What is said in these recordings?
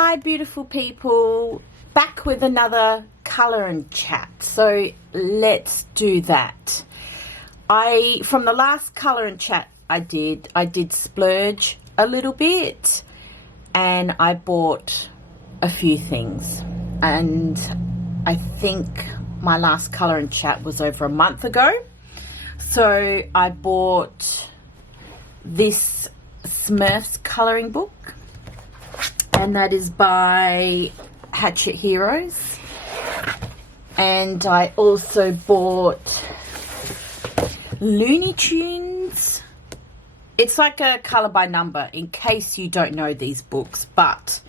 Hi beautiful people, back with another colour and chat, so let's do that. From the last colour and chat I did splurge a little bit and I bought a few things, and I think my last colour and chat was over a month ago. So I bought this Schtroumpfs colouring book, and that is by Hatchet Heroes. And I also bought Looney Tunes. It's like a colour by number, in case you don't know these books, but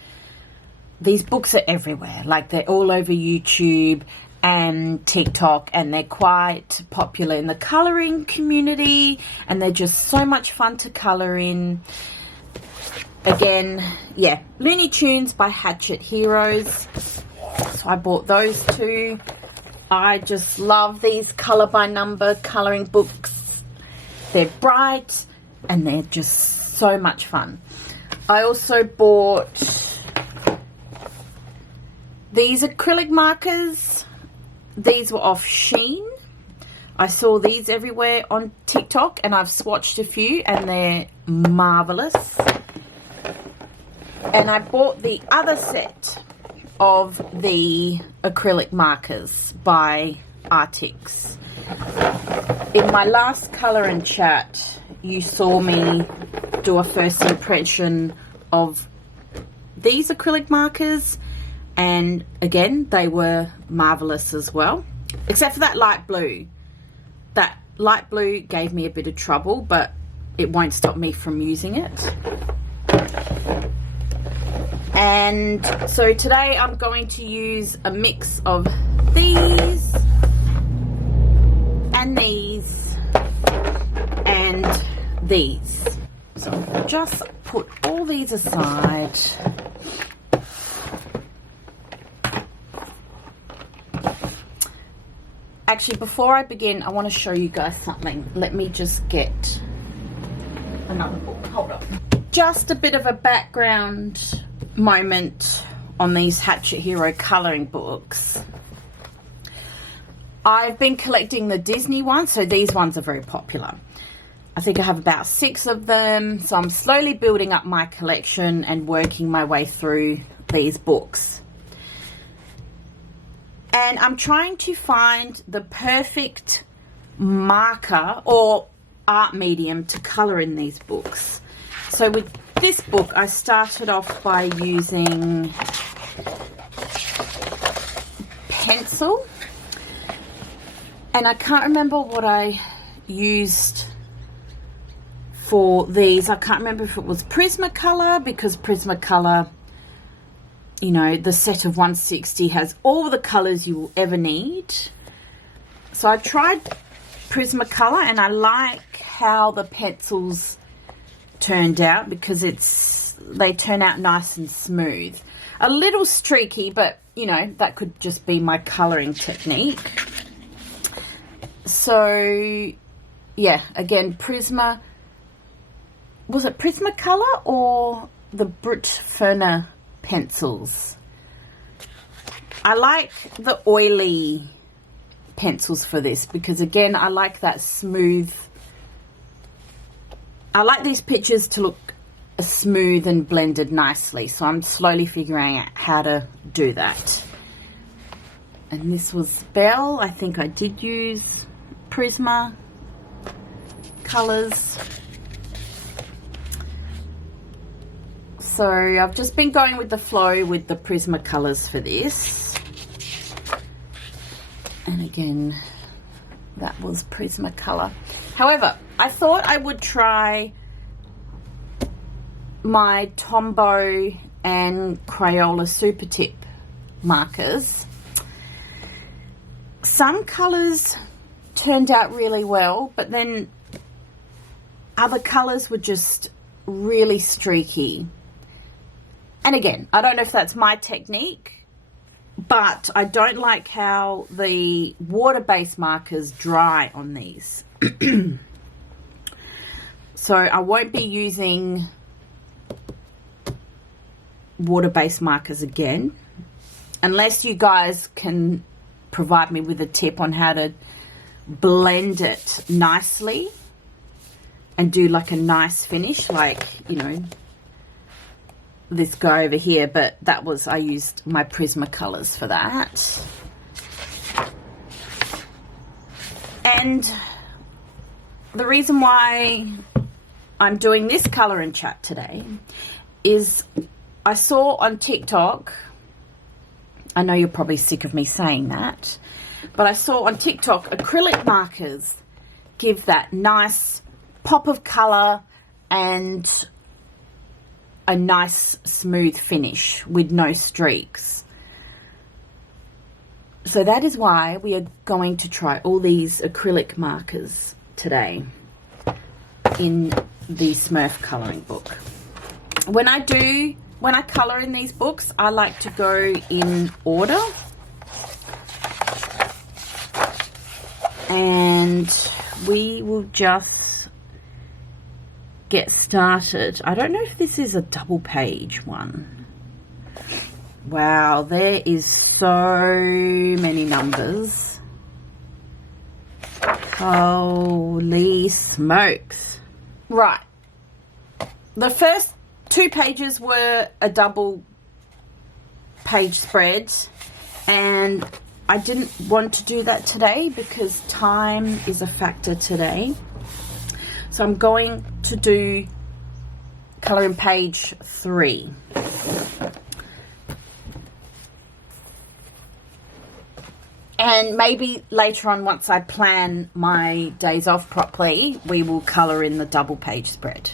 these books are everywhere. Like, they're all over YouTube and TikTok, and they're quite popular in the colouring community, and they're just so much fun to colour in. Again, yeah, Looney Tunes by Hatchet Heroes. So I bought those two. I just love these colour by number colouring books. They're bright and they're just so much fun. I also bought these acrylic markers. These were off Shein. I saw these everywhere on TikTok and I've swatched a few and they're marvellous. And I bought the other set of the acrylic markers by Artix. In my last colour and chat, you saw me do a first impression of these acrylic markers, and again, they were marvellous as well, except for that light blue. That light blue gave me a bit of trouble, but it won't stop me from using it. And so today I'm going to use a mix of these and these and these. So I'll just put all these aside. Actually, before I begin, I want to show you guys something. Let me just get another book. Hold on. Just a bit of a background moment on these Hatchet Hero colouring books. I've been collecting the Disney ones, so these ones are very popular. I think I have about 6 of them, so I'm slowly building up my collection and working my way through these books. And I'm trying to find the perfect marker or art medium to colour in these books. So with this book, I started off by using pencil, and I can't remember what I used for these. I can't remember if it was Prismacolor, because Prismacolor, you know, the set of 160 has all the colours you will ever need. So I tried Prismacolor, and I like how the pencils turned out, because they turn out nice and smooth. A little streaky, but you know, that could just be my colouring technique. So yeah, again, was it Prismacolor or the Brut Ferner pencils? I like the oily pencils for this, because again, I like that smooth. I like these pictures to look smooth and blended nicely, so I'm slowly figuring out how to do that. And this was Belle. I think I did use Prisma colours. So I've just been going with the flow with the Prisma colours for this. And again, that was Prismacolor. However, I thought I would try my Tombow and Crayola Super Tip markers. Some colours turned out really well, but then other colours were just really streaky. And again, I don't know if that's my technique, but I don't like how the water-based markers dry on these. So I won't be using water-based markers again, unless you guys can provide me with a tip on how to blend it nicely and do like a nice finish, like, you know, this guy over here. But that was, I used my Prismacolors for that. And the reason why I'm doing this color and chat today is I saw on TikTok, I know you're probably sick of me saying that, but I saw on TikTok acrylic markers give that nice pop of color and a nice smooth finish with no streaks. So that is why we are going to try all these acrylic markers today in the Smurf colouring book. When I colour in these books, I like to go in order. And we will just get started. I don't know if this is a double page one. Wow, there is so many numbers. Holy smokes. Right. The first 2 pages were a double page spread, and I didn't want to do that today because time is a factor today. So I'm going to do colour in page 3. And maybe later on, once I plan my days off properly, we will colour in the double page spread.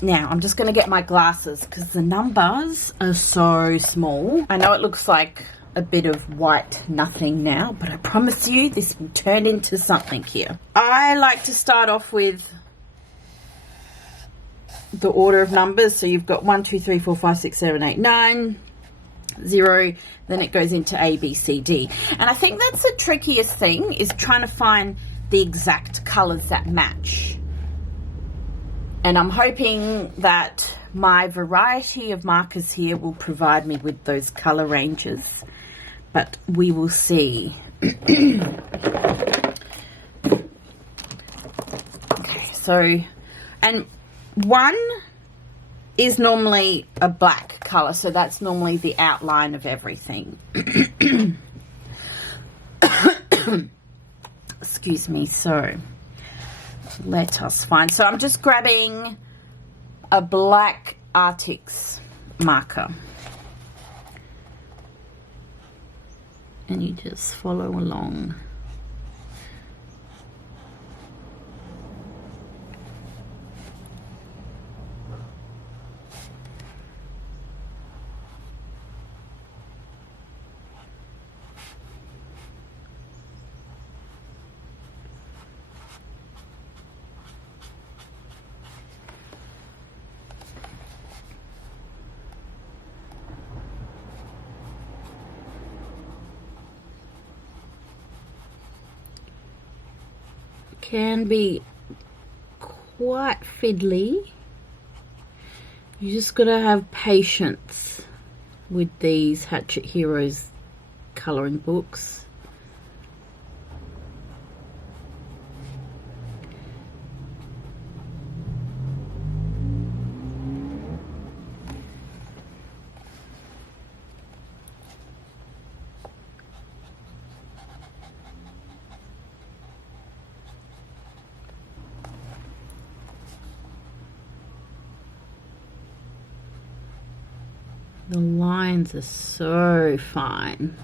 Now, I'm just going to get my glasses because the numbers are so small. I know it looks like a bit of white nothing now, but I promise you this will turn into something here. I like to start off with the order of numbers. So you've got 1, 2, 3, 4, 5, 6, 7, 8, 9, 0, then it goes into A, B, C, D. And I think that's the trickiest thing, is trying to find the exact colours that match. And I'm hoping that my variety of markers here will provide me with those colour ranges, but we will see. Okay, so, and 1 is normally a black colour, so that's normally the outline of everything. Excuse me, so let us find. So I'm just grabbing a black Arctics marker. And you just follow along. Can be quite fiddly. You just gotta have patience with these Hatchet Heroes colouring books. The lines are so fine.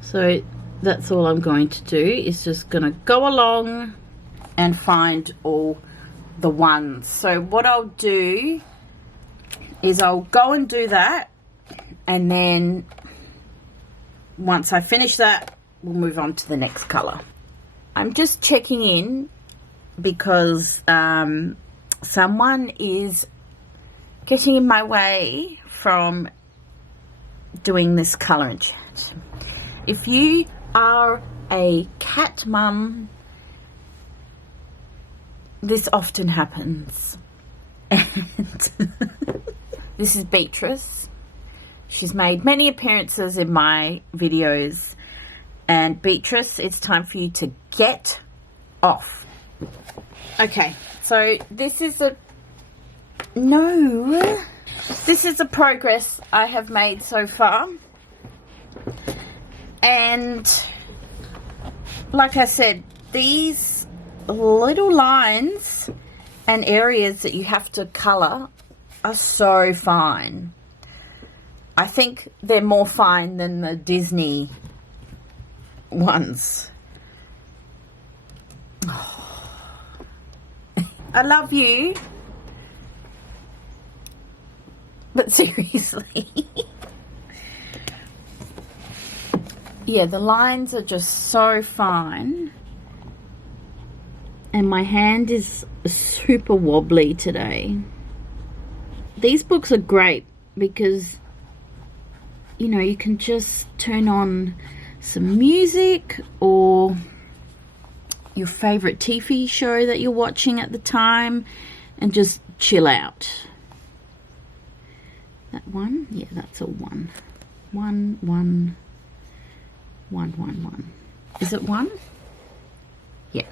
So that's all I'm going to do, is just going to go along and find all the ones. So what I'll do is I'll go and do that, and then once I finish that, we'll move on to the next colour. I'm just checking in because someone is getting in my way from doing this colour and chat. If you are a cat mum, this often happens. And this is Beatrice. She's made many appearances in my videos. And Beatrice, it's time for you to get off. Okay, so this is a progress I have made so far. And like I said, these little lines and areas that you have to colour are so fine. I think they're more fine than the Disney ones. I love you, but seriously. Yeah, the lines are just so fine. And my hand is super wobbly today. These books are great because, you know, you can just turn on some music or your favorite TV show that you're watching at the time and just chill out. That one? Yeah, that's a 1. 1, 1, 1, 1, 1. Is it 1? Yeah.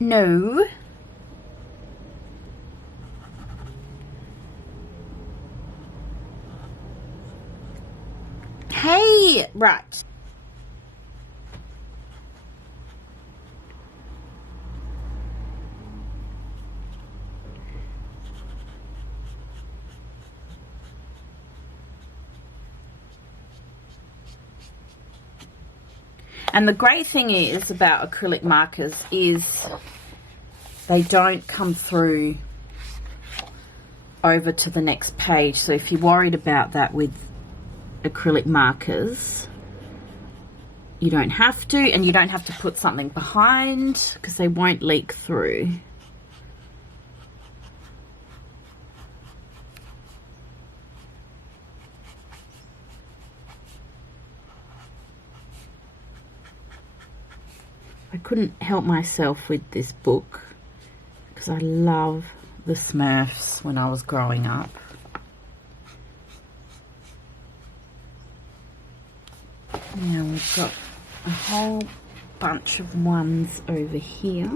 No. Hey, right. And the great thing is about acrylic markers is they don't come through over to the next page. So if you're worried about that with acrylic markers, you don't have to, and you don't have to put something behind because they won't leak through. I couldn't help myself with this book because I love the Smurfs when I was growing up. Now we've got a whole bunch of ones over here.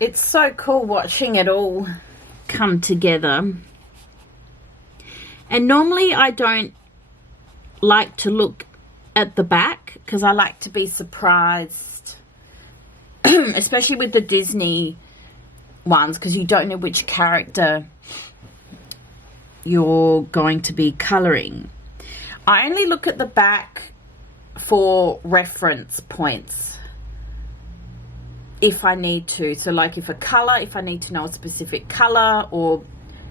It's so cool watching it all come together. And normally I don't like to look at the back because I like to be surprised, especially with the Disney ones, because you don't know which character you're going to be colouring. I only look at the back for reference points if I need to. So like if I need to know a specific colour, or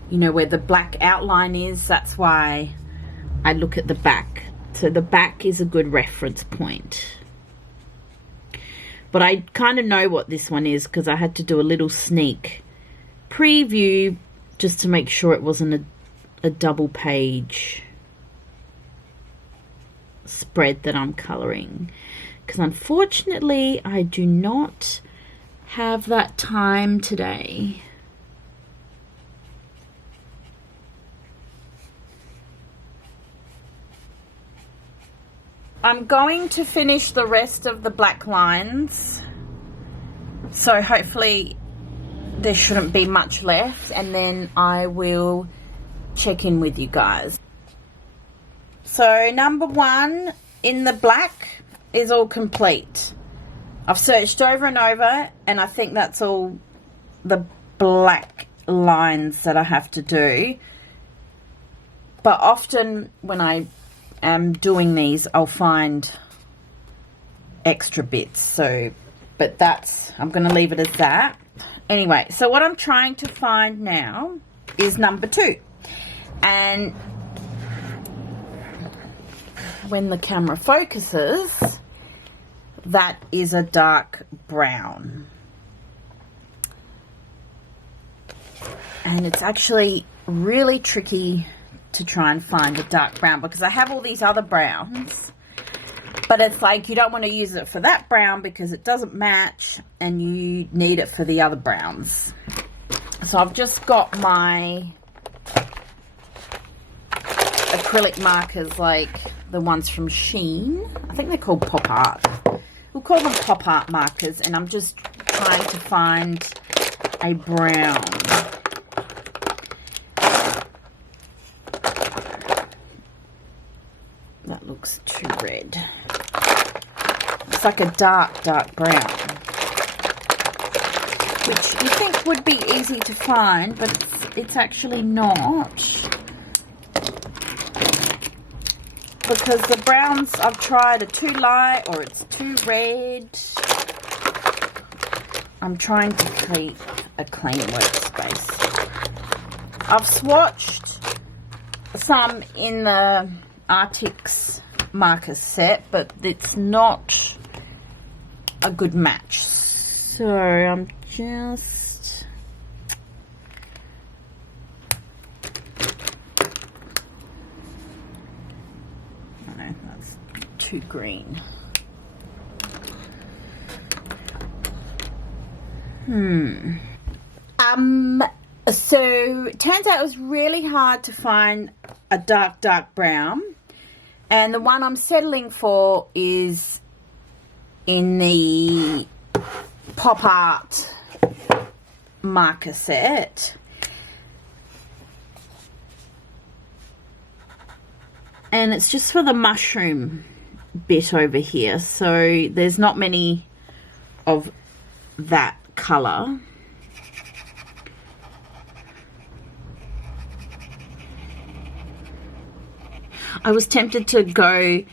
you know where the black outline is, that's why I look at the back. So the back is a good reference point. But I kind of know what this one is because I had to do a little sneak preview just to make sure it wasn't a double page spread that I'm colouring, because unfortunately I do not have that time today. I'm going to finish the rest of the black lines, so hopefully there shouldn't be much left, and then I will check in with you guys. So number 1 in the black is all complete. I've searched over and over, and I think that's all the black lines that I have to do. But often when I am doing these, I'll find extra bits. So, but that's, I'm going to leave it as that. Anyway, so what I'm trying to find now is number 2. And when the camera focuses, that is a dark brown. And it's actually really tricky to try and find a dark brown because I have all these other browns, but it's like you don't want to use it for that brown because it doesn't match and you need it for the other browns. So I've just got my acrylic markers, like the ones from Shein. I think they're called pop art. We'll call them pop art markers, and I'm just trying to find a brown. That looks too red. It's like a dark brown, which you think would be easy to find, but it's actually not, because the browns I've tried are too light or it's too red. I'm trying to keep a clean workspace. I've swatched some in the Arctics marker set, but it's not a good match. So I'm just that's too green. So it turns out it was really hard to find a dark brown, and the one I'm settling for is in the pop art marker set. And it's just for the mushroom bit over here, so there's not many of that colour. I was tempted to go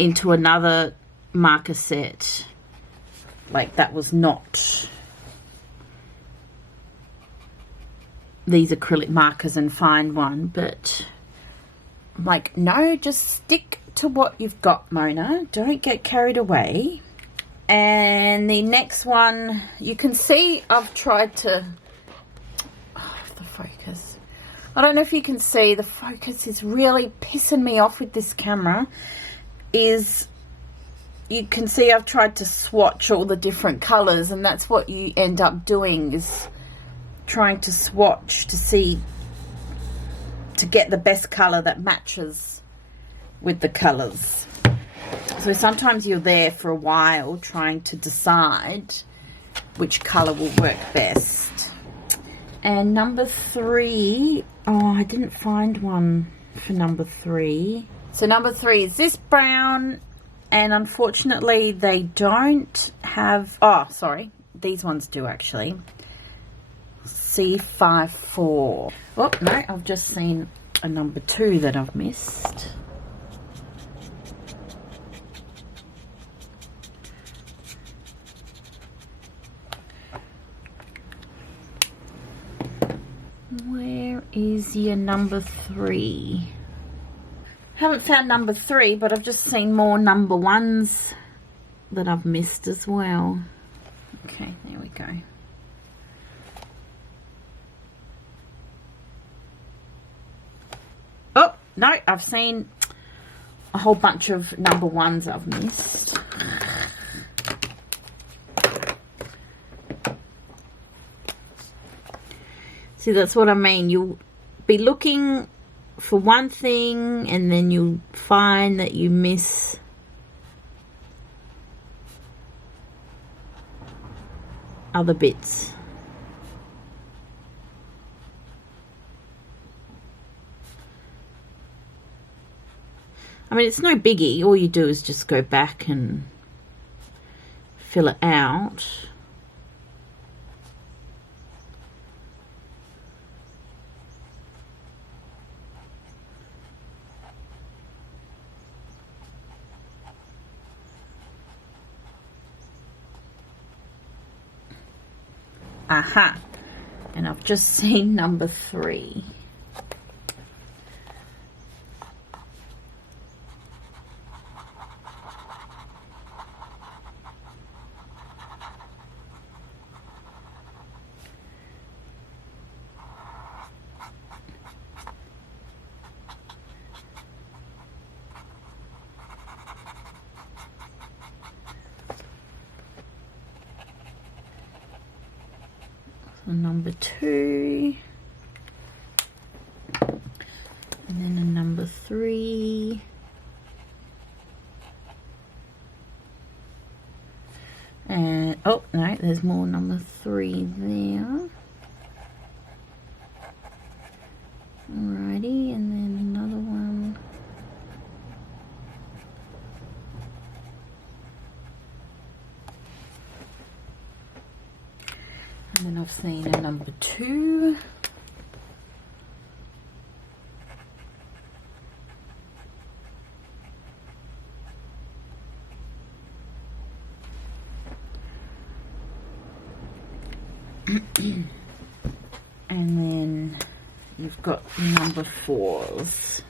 into another marker set, like that was not these acrylic markers, and find one, but I'm like, no, just stick to what you've got, Mona. Don't get carried away. And the next one, you can see I've tried to, the focus. I don't know if you can see, the focus is really pissing me off with this camera. You can see I've tried to swatch all the different colours, and that's what you end up doing, is trying to swatch to see, to get the best colour that matches with the colours. So sometimes you're there for a while trying to decide which colour will work best. And number 3, oh, I didn't find one for number 3. So number 3 is this brown, and unfortunately they don't have, oh, sorry, these ones do actually. C54. Oh, no, I've just seen a number 2 that I've missed. Where is your number 3? Haven't found number 3, but I've just seen more number 1s that I've missed as well. Okay, there we go. Oh, no, I've seen a whole bunch of number 1s I've missed. See, that's what I mean. You'll be looking for one thing and then you'll find that you miss other bits. I mean, it's no biggie. All you do is just go back and fill it out. Aha! And I've just seen number 3. Number 2, and then a number 3, and oh no, there's more number 3 there. Alrighty, and then another one. And then I've seen a number 2. And then you've got number 4s.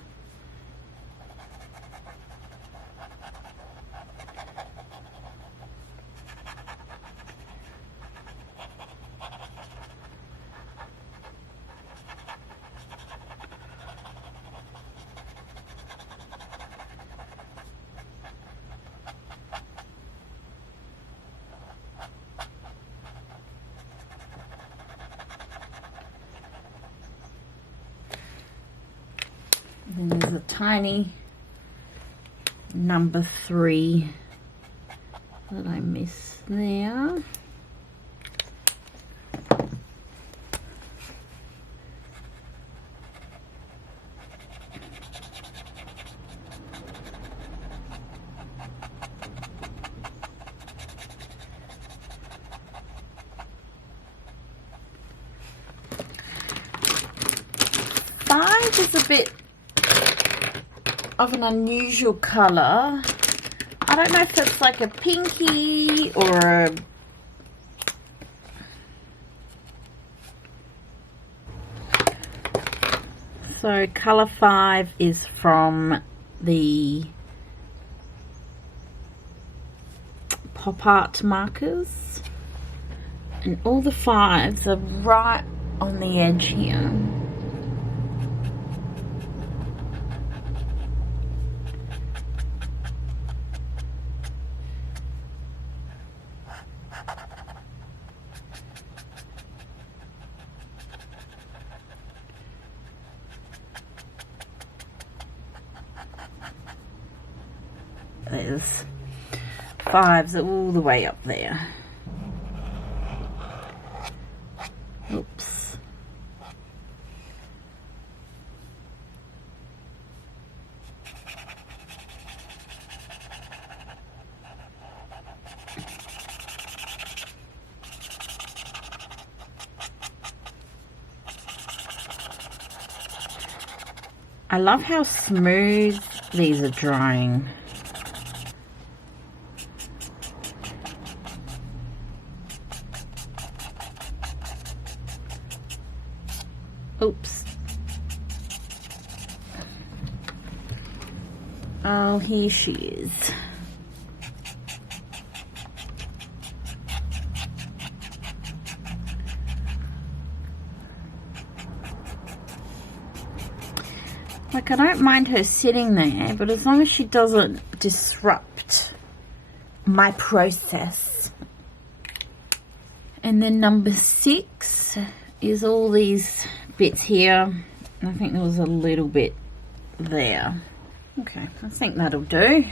And then there's a tiny number 3 that I missed there. Five is a bit of an unusual colour. I don't know if it's like a pinky or a so colour 5 is from the pop art markers, and all the 5s are right on the edge here. There's 5s all the way up there. Oops. I love how smooth these are drying. Oops. Oh, here she is. Like, I don't mind her sitting there, but as long as she doesn't disrupt my process. And then number 6 is all these bits here. I think there was a little bit there. Okay, I think that'll do.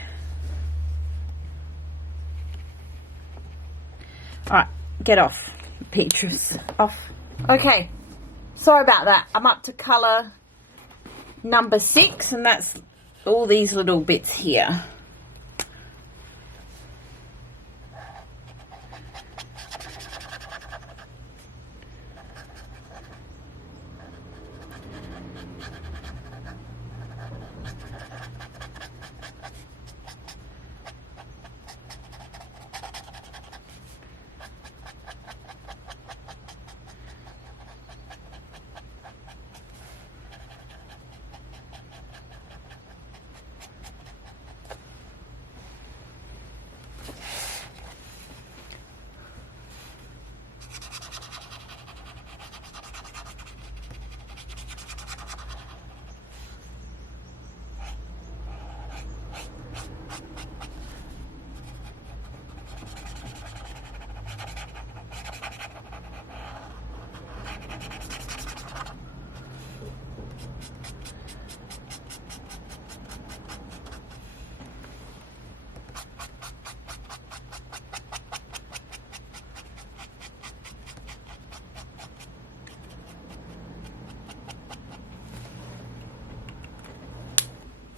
All right, get off. Petrus off. Okay, sorry about that. I'm up to colour number 6, and that's all these little bits here.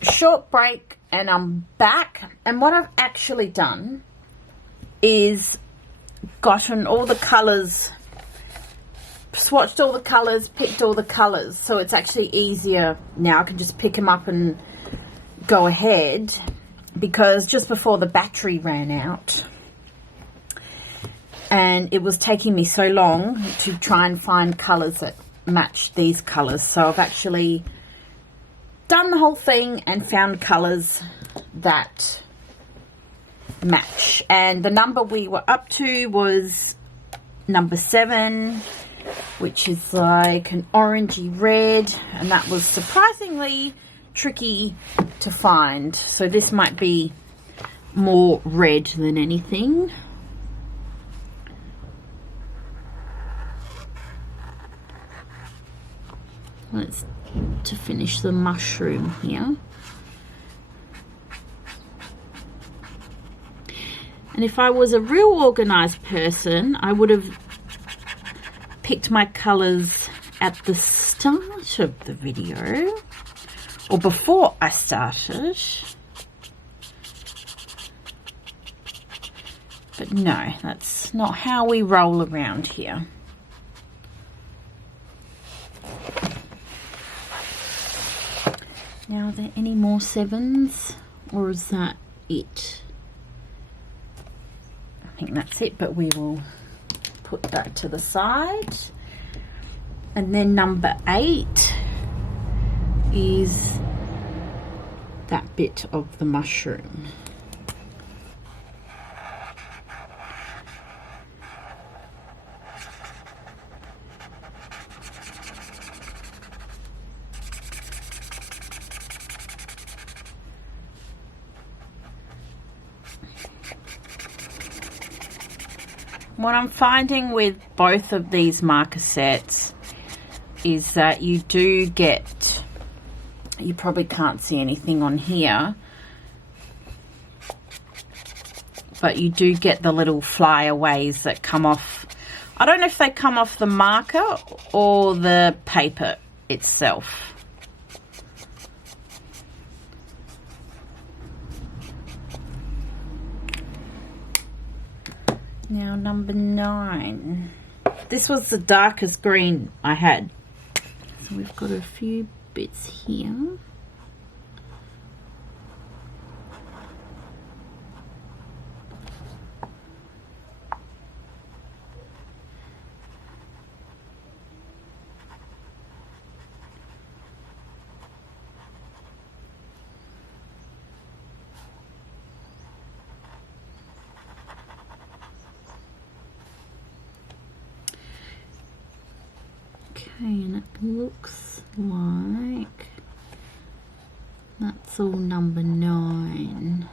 Short break, and I'm back, and what I've actually done is gotten all the colours, swatched all the colours, picked all the colours, so it's actually easier now. I can just pick them up and go ahead, because just before the battery ran out and it was taking me so long to try and find colours that match these colours, so I've actually done the whole thing and found colours that match. And the number we were up to was number 7, which is like an orangey red, and that was surprisingly tricky to find. So this might be more red than anything. Let's to finish the mushroom here. And if I was a real organized person, I would have picked my colors at the start of the video or before I started. But no, that's not how we roll around here. Now, are there any more 7s, or is that it? I think that's it, but we will put that to the side. And then number 8 is that bit of the mushroom. What I'm finding with both of these marker sets is that you do get, you probably can't see anything on here, but you do get the little flyaways that come off. I don't know if they come off the marker or the paper itself. Now number 9. This was the darkest green I had. So we've got a few bits here. And it looks like that's all number 9.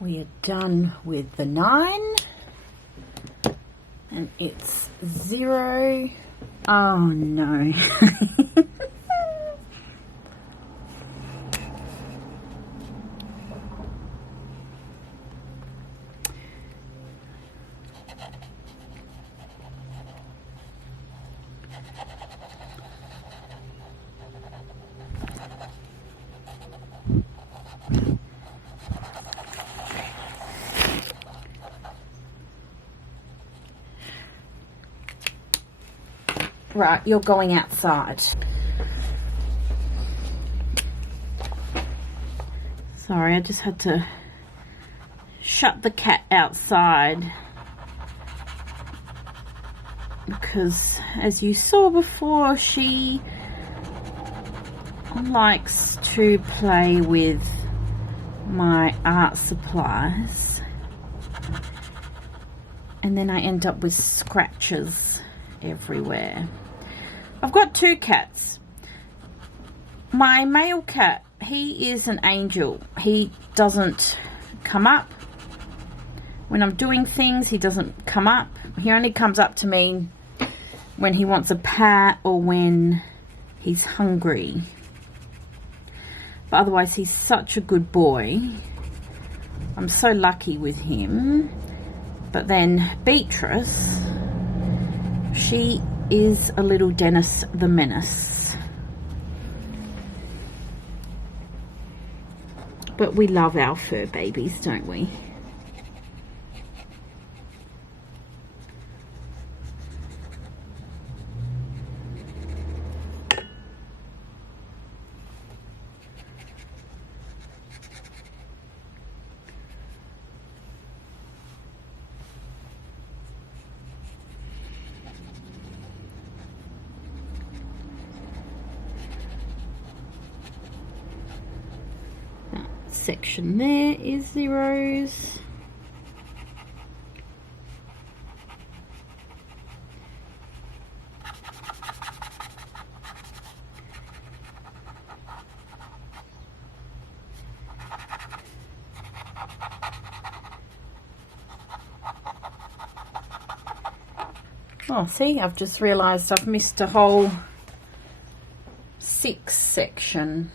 We are done with the 9. And it's 0. Oh no. Right, you're going outside. Sorry, I just had to shut the cat outside because, as you saw before, she likes to play with my art supplies, and then I end up with scratches everywhere. I've got 2 cats. My male cat, he is an angel. He doesn't come up when I'm doing things. He doesn't come up. He only comes up to me when he wants a pat or when he's hungry. But otherwise, he's such a good boy. I'm so lucky with him. But then Beatrice, she is a little Dennis the Menace. But we love our fur babies, don't we? Section there is 0s. Oh, see, I've just realised I've missed a whole 6 section.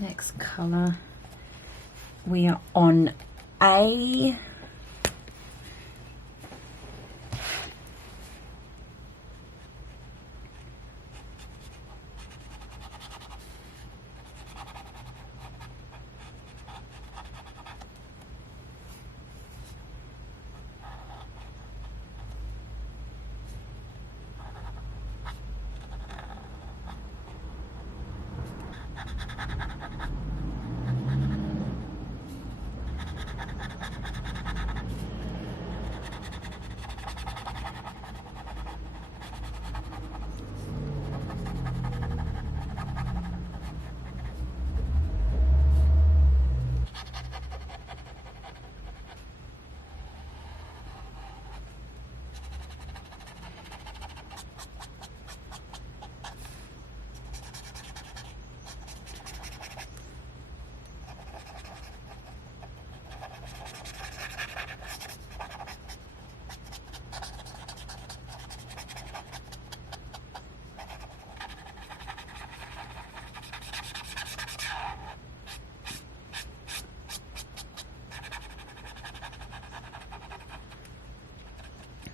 Next colour, we are on A.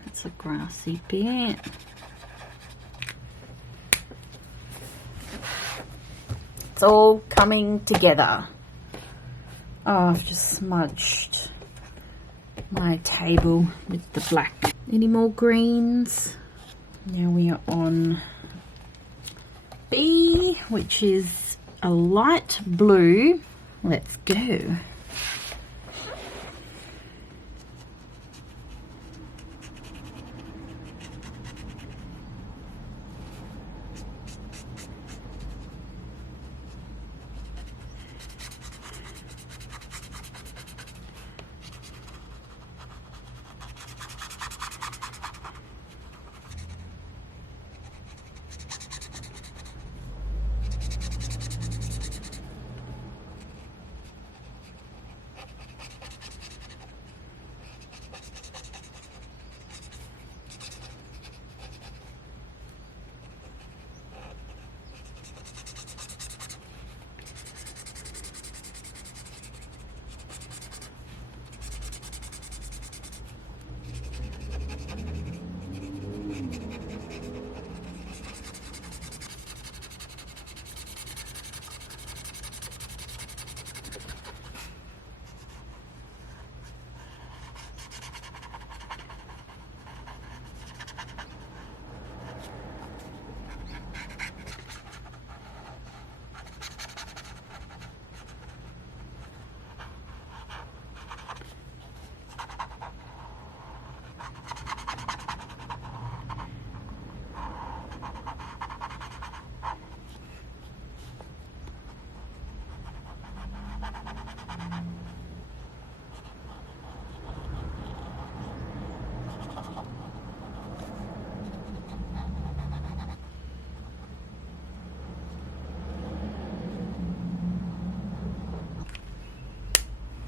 It's a grassy bit. It's all coming together. Oh, I've just smudged my table with the black. Any more greens? Now we are on B, which is a light blue. Let's go.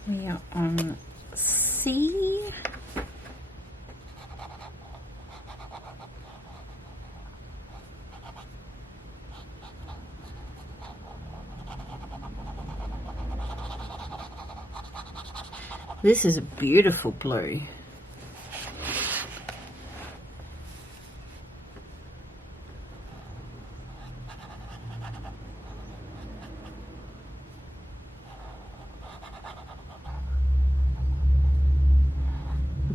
We are on C. This is a beautiful blue.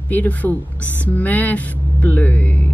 Beautiful Smurf blue.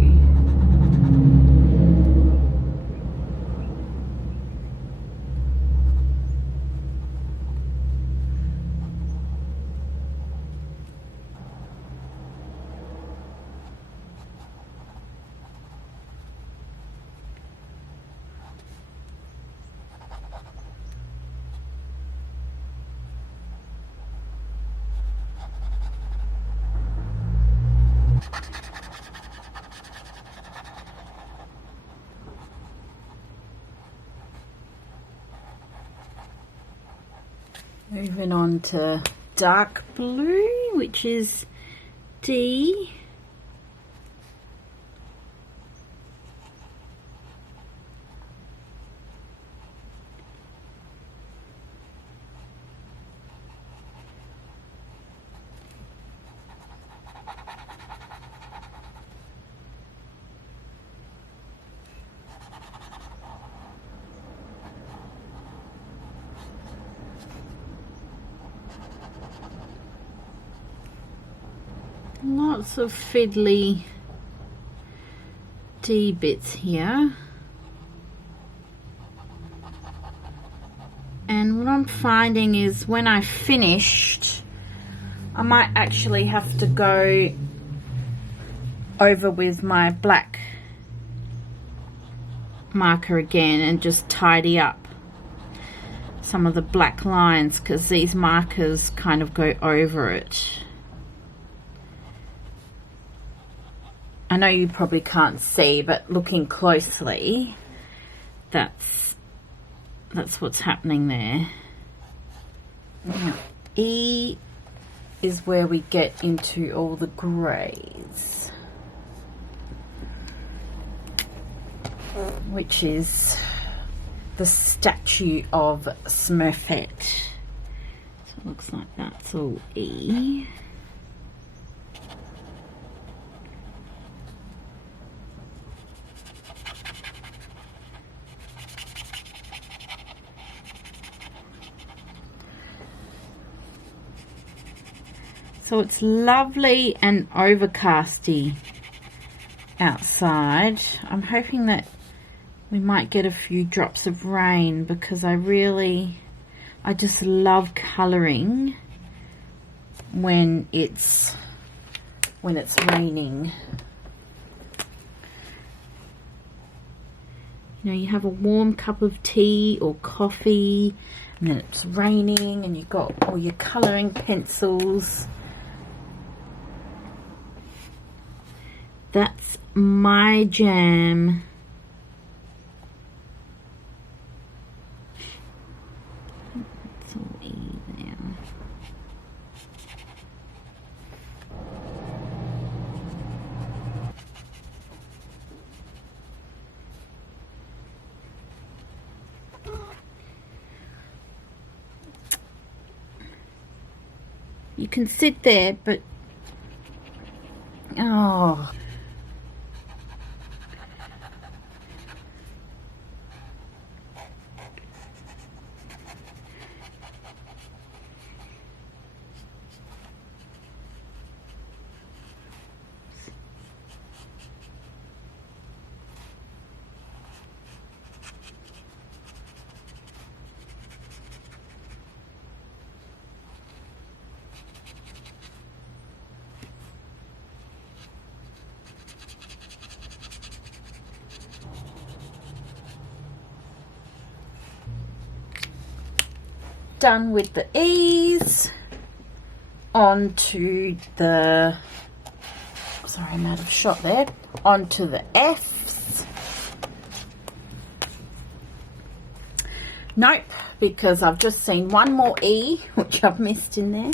Moving on to dark blue, which is D. Lots of fiddly D bits here. And what I'm finding is when I finished, I might actually have to go over with my black marker again and just tidy up some of the black lines, because these markers kind of go over it. I know you probably can't see, but looking closely, that's what's happening there. Now, E is where we get into all the greys, which is the statue of Smurfette. So it looks like that's all E. So it's lovely and overcasty outside. I'm hoping that we might get a few drops of rain because I just love colouring when it's raining. You know, you have a warm cup of tea or coffee and then it's raining and you've got all your colouring pencils. That's my jam. That's all E there. You can sit there, but oh. Done with the E's, onto the, sorry I'm out of shot there, onto the F's. Nope, because I've just seen one more E which I've missed in there.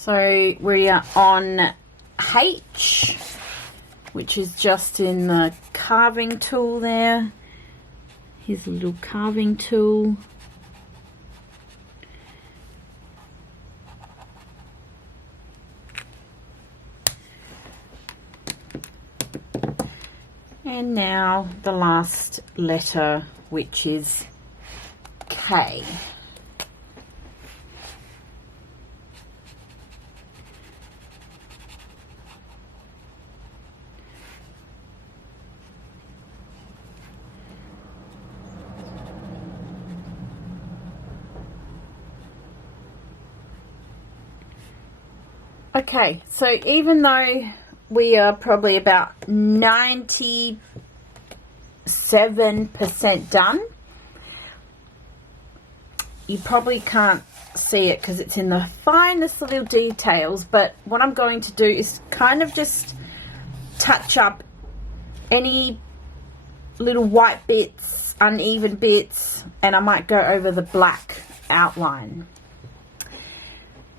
So we are on H, which is just in the carving tool there. Here's a little carving tool. And now the last letter, which is K. Okay, so even though we are probably about 97% done, you probably can't see it because it's in the finest little details, but what I'm going to do is kind of just touch up any little white bits, uneven bits, and I might go over the black outline,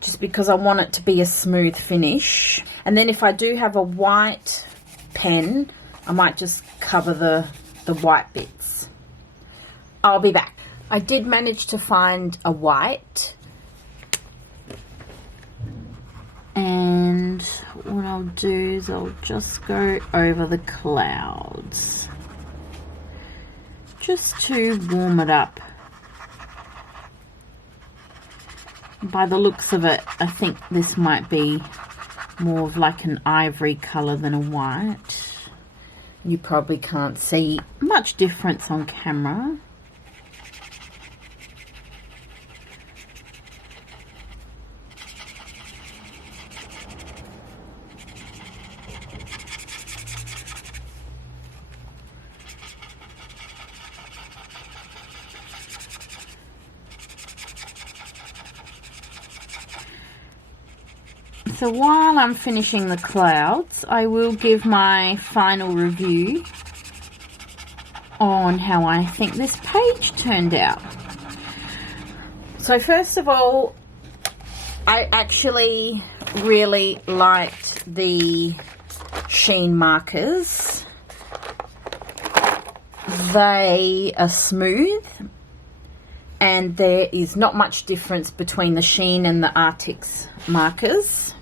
just because I want it to be a smooth finish. And then if I do have a white pen, I might just cover the white bits. I'll be back. I did manage to find a white. And what I'll do is I'll just go over the clouds. Just to warm it up. By the looks of it, I think this might be more of like an ivory colour than a white. You probably can't see much difference on camera. So while I'm finishing the clouds, I will give my final review on how I think this page turned out. So first of all, I actually really liked the sheen markers. They are smooth and there is not much difference between the sheen and the Arctics markers.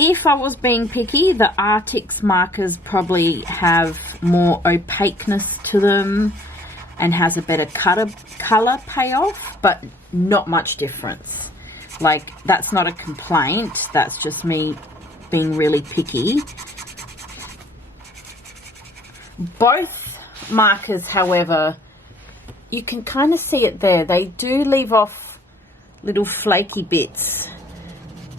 If I was being picky, the Arctics markers probably have more opaqueness to them and has a better colour payoff, but not much difference. Like, that's not a complaint, that's just me being really picky. Both markers, however, you can kind of see it there. They do leave off little flaky bits.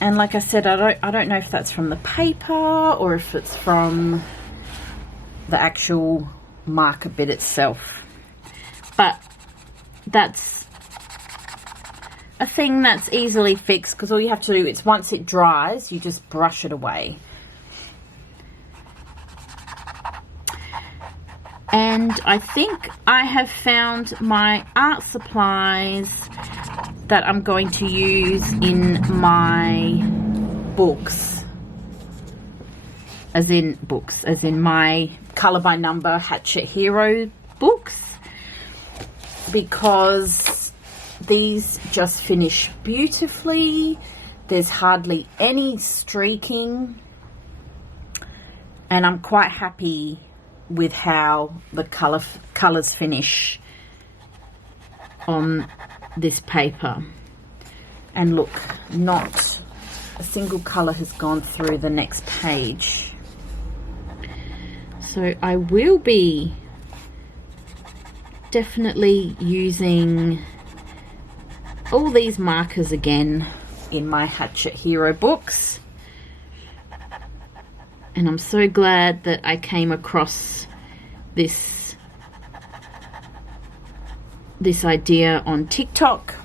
And like I said, I don't know if that's from the paper or if it's from the actual marker bit itself. But that's a thing that's easily fixed because all you have to do is once it dries, you just brush it away. And I think I have found my art supplies that I'm going to use in my books, as in my Colour by Number Hatchet Hero books, because these just finish beautifully. There's hardly any streaking and I'm quite happy with how the colours finish on this paper. And look, not a single colour has gone through the next page. So I will be definitely using all these markers again in my Hatchet Hero books. And I'm so glad that I came across this idea on TikTok.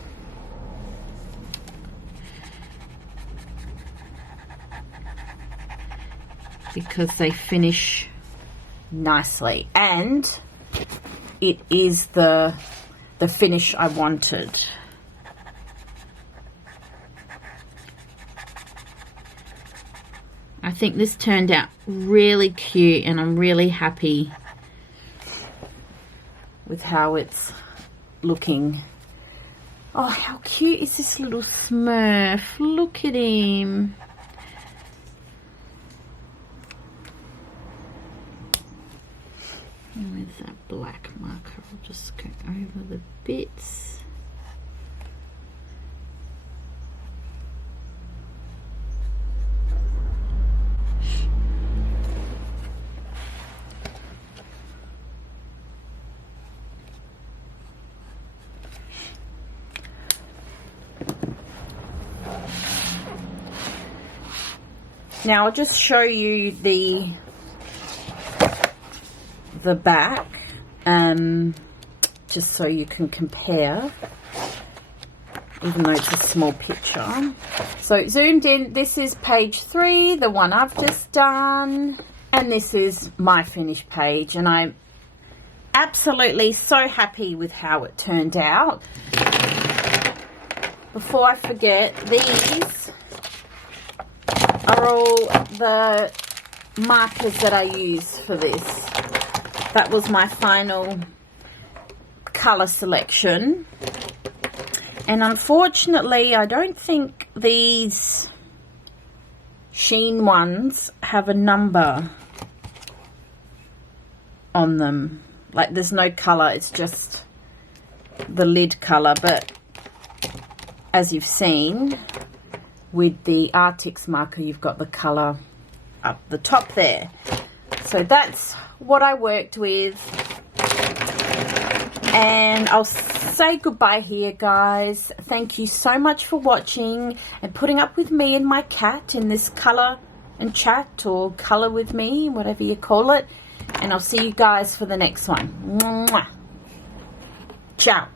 Because they finish nicely and it is the finish I wanted. I think this turned out really cute and I'm really happy with how it's looking. Oh, how cute is this little Smurf? Look at him. And with that black marker, I'll just go over the bits. Now I'll just show you the back, just so you can compare, even though it's a small picture. So zoomed in, this is page 3, the one I've just done, and this is my finished page, and I'm absolutely so happy with how it turned out. Before I forget, these are all the markers that I use for this. that was my final color selection. And unfortunately, I don't think these sheen ones have a number on them. Like, there's no color, it's just the lid color. But as you've seen with the Artix marker, you've got the color up the top there. So that's what I worked with, and I'll say goodbye here, guys. Thank you so much for watching and putting up with me and my cat in this color and chat, or color with me, whatever you call it. And I'll see you guys for the next one. Mwah. Ciao.